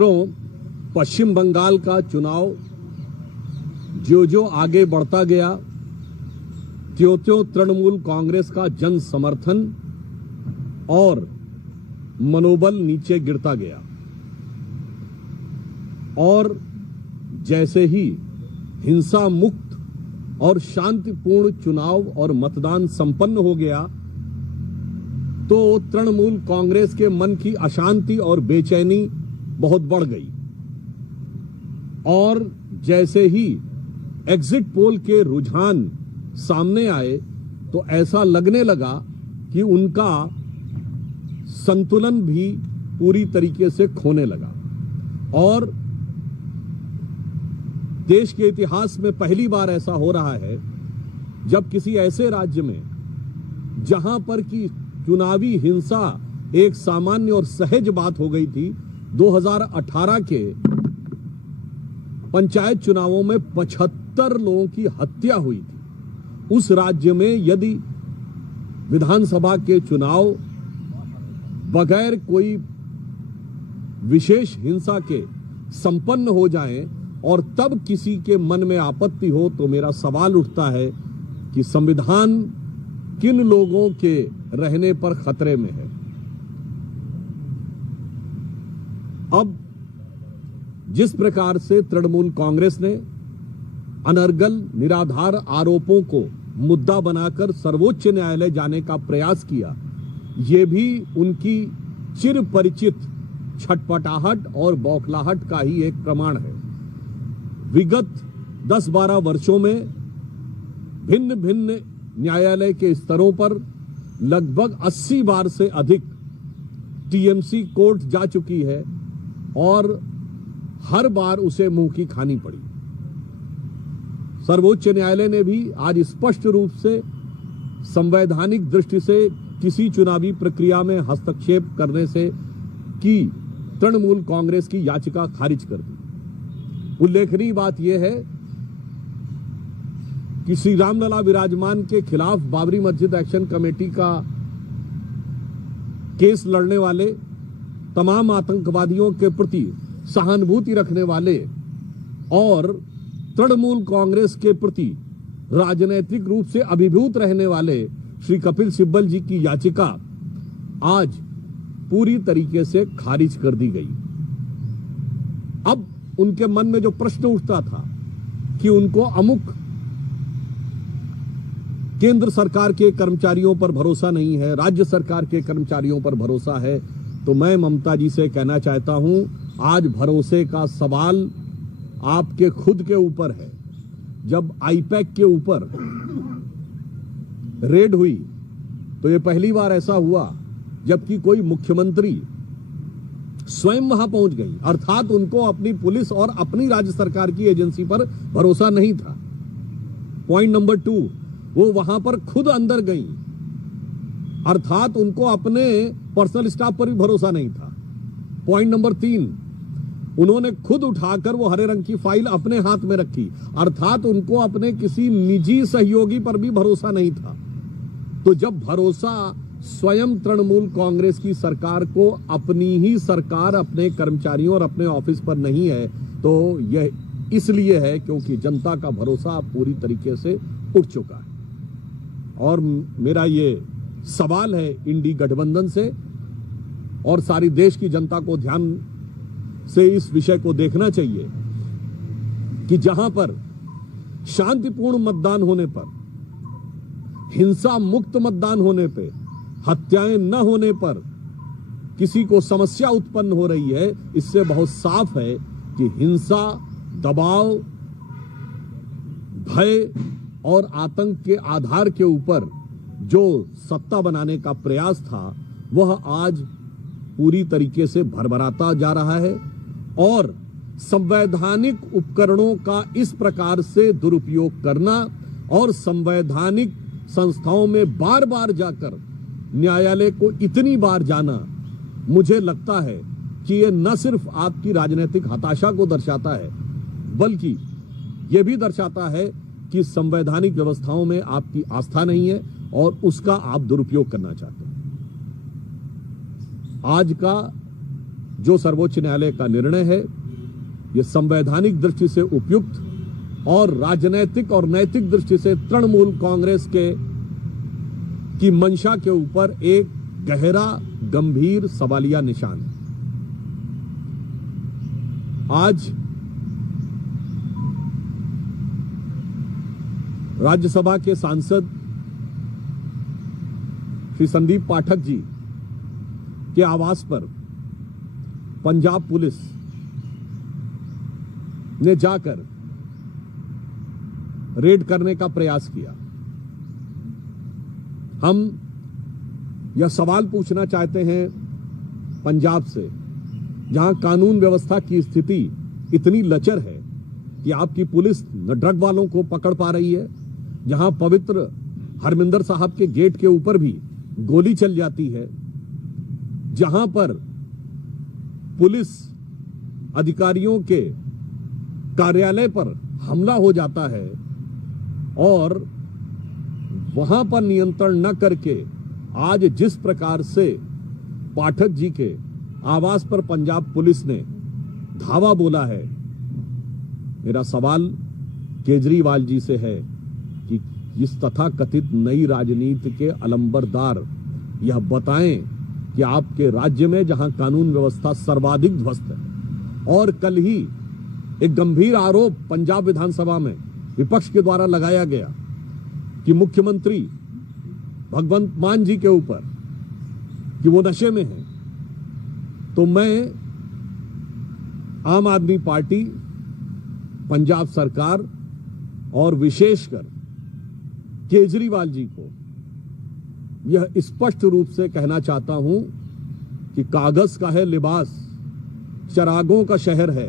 मित्रों, पश्चिम बंगाल का चुनाव जो जो आगे बढ़ता गया, त्यों-त्यों तृणमूल कांग्रेस का जन समर्थन और मनोबल नीचे गिरता गया और जैसे ही हिंसा मुक्त और शांतिपूर्ण चुनाव और मतदान संपन्न हो गया तो तृणमूल कांग्रेस के मन की अशांति और बेचैनी बहुत बढ़ गई और जैसे ही एग्जिट पोल के रुझान सामने आए तो ऐसा लगने लगा कि उनका संतुलन भी पूरी तरीके से खोने लगा और देश के इतिहास में पहली बार ऐसा हो रहा है जब किसी ऐसे राज्य में जहां पर की चुनावी हिंसा एक सामान्य और सहज बात हो गई थी, 2018 के पंचायत चुनावों में 75 लोगों की हत्या हुई थी। उस राज्य में यदि विधानसभा के चुनाव बगैर कोई विशेष हिंसा के संपन्न हो जाएं और तब किसी के मन में आपत्ति हो तो मेरा सवाल उठता है कि संविधान किन लोगों के रहने पर खतरे में है। अब जिस प्रकार से तृणमूल कांग्रेस ने अनर्गल निराधार आरोपों को मुद्दा बनाकर सर्वोच्च न्यायालय जाने का प्रयास किया, ये भी उनकी चिर परिचित छटपटाहट और बौखलाहट का ही एक प्रमाण है। विगत 10-12 वर्षों में भिन्न भिन्न न्यायालय के स्तरों पर लगभग 80 बार से अधिक टीएमसी कोर्ट जा चुकी है और हर बार उसे मुंह की खानी पड़ी। सर्वोच्च न्यायालय ने भी आज स्पष्ट रूप से संवैधानिक दृष्टि से किसी चुनावी प्रक्रिया में हस्तक्षेप करने से की तृणमूल कांग्रेस की याचिका खारिज कर दी। उल्लेखनीय बात यह है कि श्री रामलला विराजमान के खिलाफ बाबरी मस्जिद एक्शन कमेटी का केस लड़ने वाले तमाम आतंकवादियों के प्रति सहानुभूति रखने वाले और तृणमूल कांग्रेस के प्रति राजनीतिक रूप से अभिभूत रहने वाले श्री कपिल सिब्बल जी की याचिका आज पूरी तरीके से खारिज कर दी गई। अब उनके मन में जो प्रश्न उठता था कि उनको अमुक केंद्र सरकार के कर्मचारियों पर भरोसा नहीं है, राज्य सरकार के कर्मचारियों पर भरोसा है, तो मैं ममता जी से कहना चाहता हूं, आज भरोसे का सवाल आपके खुद के ऊपर है। जब आईपैक के ऊपर रेड हुई तो ये पहली बार ऐसा हुआ जबकि कोई मुख्यमंत्री स्वयं वहां पहुंच गई, अर्थात उनको अपनी पुलिस और अपनी राज्य सरकार की एजेंसी पर भरोसा नहीं था। पॉइंट नंबर 2, वो वहां पर खुद अंदर गई, अर्थात उनको अपने पर्सनल स्टाफ पर भी भरोसा नहीं था। पॉइंट नंबर 3, उन्होंने खुद उठाकर वो हरे रंग की फाइल अपने हाथ में रखी, अर्थात उनको अपने किसी निजी सहयोगी पर भी भरोसा नहीं था। तो जब भरोसा स्वयं तृणमूल कांग्रेस की सरकार को अपनी ही सरकार, अपने कर्मचारियों और अपने ऑफिस पर नहीं है, तो यह इसलिए है क्योंकि जनता का भरोसा पूरी तरीके से उठ चुका है। और मेरा ये सवाल है इंडी गठबंधन से और सारी देश की जनता को ध्यान से इस विषय को देखना चाहिए कि जहां पर शांतिपूर्ण मतदान होने पर, हिंसा मुक्त मतदान होने पे, हत्याएं न होने पर किसी को समस्या उत्पन्न हो रही है, इससे बहुत साफ है कि हिंसा, दबाव, भय और आतंक के आधार के ऊपर जो सत्ता बनाने का प्रयास था वह आज पूरी तरीके से भरभराता जा रहा है और संवैधानिक उपकरणों का इस प्रकार से दुरुपयोग करना और संवैधानिक संस्थाओं में बार बार जाकर न्यायालय को इतनी बार जाना, मुझे लगता है कि यह न सिर्फ आपकी राजनीतिक हताशा को दर्शाता है बल्कि यह भी दर्शाता है कि संवैधानिक व्यवस्थाओं में आपकी आस्था नहीं है और उसका आप दुरुपयोग करना चाहते हैं। आज का जो सर्वोच्च न्यायालय का निर्णय है यह संवैधानिक दृष्टि से उपयुक्त और राजनैतिक और नैतिक दृष्टि से तृणमूल कांग्रेस की मंशा के ऊपर एक गहरा गंभीर सवालिया निशान है। आज राज्यसभा के सांसद श्री संदीप पाठक जी के आवास पर पंजाब पुलिस ने जाकर रेड करने का प्रयास किया। हम यह सवाल पूछना चाहते हैं पंजाब से, जहां कानून व्यवस्था की स्थिति इतनी लचर है कि आपकी पुलिस न ड्रग वालों को पकड़ पा रही है, जहां पवित्र हरमिंदर साहब के गेट के ऊपर भी गोली चल जाती है, जहां पर पुलिस अधिकारियों के कार्यालय पर हमला हो जाता है और वहां पर नियंत्रण न करके आज जिस प्रकार से पाठक जी के आवास पर पंजाब पुलिस ने धावा बोला है, मेरा सवाल केजरीवाल जी से है कि इस तथाकथित नई राजनीति के अलंबरदार यह बताएं कि आपके राज्य में जहां कानून व्यवस्था सर्वाधिक ध्वस्त है, और कल ही एक गंभीर आरोप पंजाब विधानसभा में विपक्ष के द्वारा लगाया गया कि मुख्यमंत्री भगवंत मान जी के ऊपर कि वो नशे में हैं, तो मैं आम आदमी पार्टी, पंजाब सरकार और विशेषकर केजरीवाल जी को यह स्पष्ट रूप से कहना चाहता हूं कि कागज का है लिबास, चरागों का शहर है।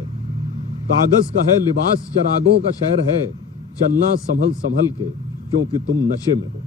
कागज का है लिबास, चरागों का शहर है। चलना संभल संभल के, क्योंकि तुम नशे में हो।